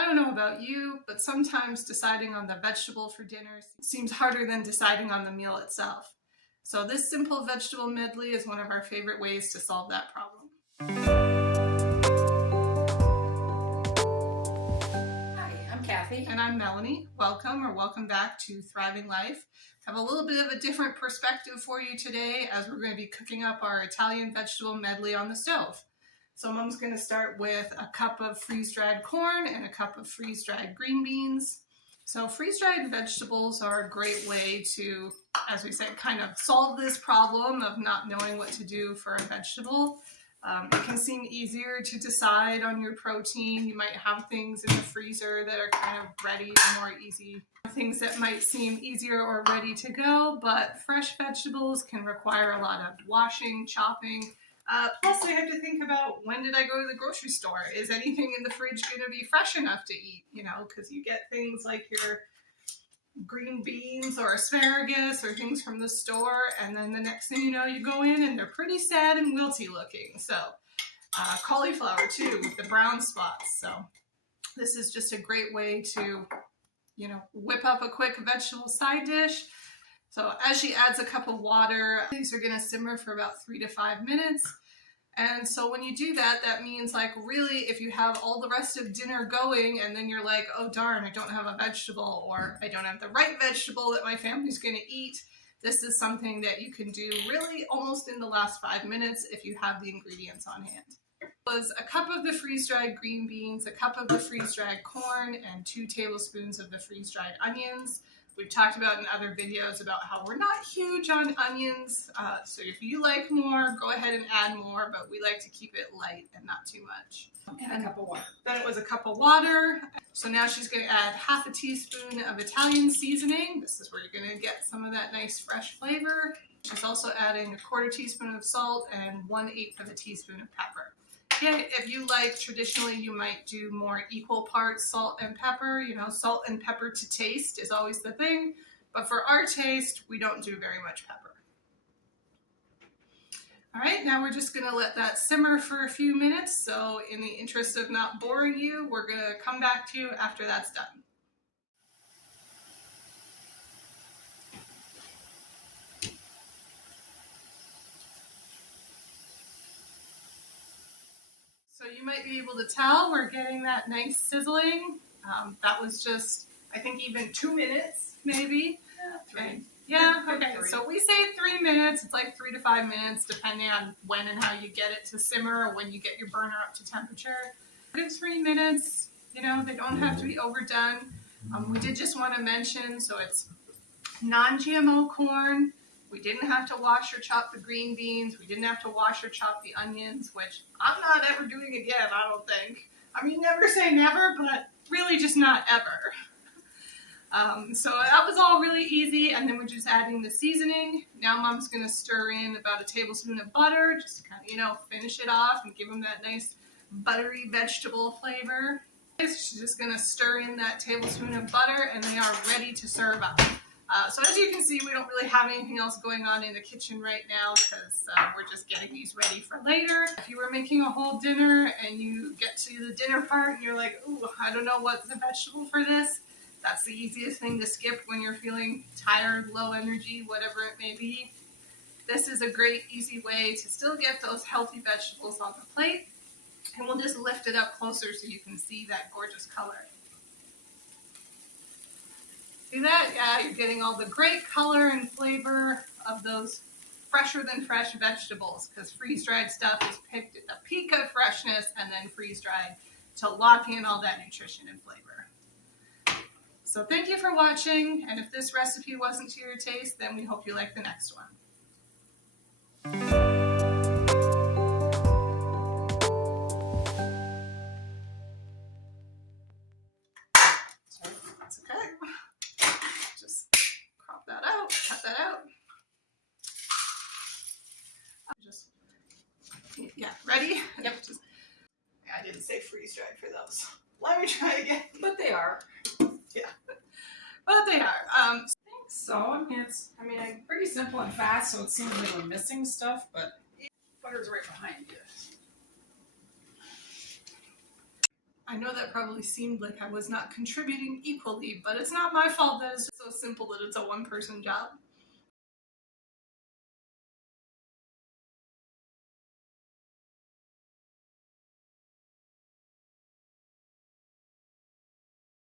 I don't know about you, but sometimes deciding on the vegetable for dinner seems harder than deciding on the meal itself. So this simple vegetable medley is one of our favorite ways to solve that problem. Hi, I'm Kathy. And I'm Melanie. Welcome back to Thriving Life. I have a little bit of a different perspective for you today as we're going to be cooking up our Italian vegetable medley on the stove. So Mom's going to start with a cup of freeze-dried corn and a cup of freeze-dried green beans. So freeze-dried vegetables are a great way to, as we said, kind of solve this problem of not knowing what to do for a vegetable. It can seem easier to decide on your protein. You might have things in the freezer that are kind of ready and more easy. Things that might seem easier or ready to go, but fresh vegetables can require a lot of washing, chopping. Plus, I have to think about, when did I go to the grocery store? Is anything in the fridge going to be fresh enough to eat? You know, because you get things like your green beans or asparagus or things from the store, and then the next thing you know, you go in and they're pretty sad and wilty looking. So cauliflower too, with the brown spots. So this is just a great way to, you know, whip up a quick vegetable side dish. So as she adds a cup of water, these are going to simmer for about 3 to 5 minutes. And so when you do that, that means, like, really, if you have all the rest of dinner going and then you're like, oh darn, I don't have a vegetable, or I don't have the right vegetable that my family's going to eat, this is something that you can do really almost in the last 5 minutes if you have the ingredients on hand. It was a cup of the freeze-dried green beans, a cup of the freeze-dried corn, and 2 tablespoons of the freeze-dried onions. We've talked about in other videos about how we're not huge on onions, so if you like more, go ahead and add more, but we like to keep it light and not too much. And a cup of water. Then it was a cup of water. So now she's going to add half a teaspoon of Italian seasoning. This is where you're going to get some of that nice fresh flavor. She's also adding a 1/4 teaspoon of salt and 1/8 of a teaspoon of pepper. Yeah, if you like, traditionally you might do more equal parts salt and pepper. You know, salt and pepper to taste is always the thing. But for our taste, we don't do very much pepper. All right, now we're just going to let that simmer for a few minutes. So in the interest of not boring you, we're going to come back to you after that's done. So you might be able to tell we're getting that nice sizzling. That was just, I think, even 2 minutes, maybe. 3. Okay. Yeah, okay. 3. So we say 3 minutes. It's like 3 to 5 minutes, depending on when and how you get it to simmer, or when you get your burner up to temperature. Good 3 minutes. You know, they don't have to be overdone. We did just want to mention, so it's non-GMO corn. We didn't have to wash or chop the green beans. We didn't have to wash or chop the onions, which I'm not ever doing again, I don't think. I mean, never say never, but really just not ever. So that was all really easy, and then we're just adding the seasoning. Now Mom's going to stir in about a tablespoon of butter, just to kind of, you know, finish it off and give them that nice buttery vegetable flavor. She's just going to stir in that tablespoon of butter, and they are ready to serve up. So as you can see, we don't really have anything else going on in the kitchen right now because we're just getting these ready for later. If you were making a whole dinner and you get to the dinner part and you're like, ooh, I don't know what's the vegetable for this, that's the easiest thing to skip when you're feeling tired, low energy, whatever it may be. This is a great, easy way to still get those healthy vegetables on the plate. And we'll just lift it up closer so you can see that gorgeous color. See that? Yeah, you're getting all the great color and flavor of those fresher than fresh vegetables, because freeze-dried stuff is picked at the peak of freshness and then freeze-dried to lock in all that nutrition and flavor. So thank you for watching, and if this recipe wasn't to your taste, then we hope you like the next one. Sorry, that's okay. Just crop that out, cut that out. Yeah, ready? Yep. I didn't say freeze-dried for those. Let me try again. But they are. Yeah. But they are. I think so. I mean, it's pretty simple and fast, so it seems like we're missing stuff, but butter's right behind you. I know that probably seemed like I was not contributing equally, but it's not my fault that it's so simple that it's a one-person job.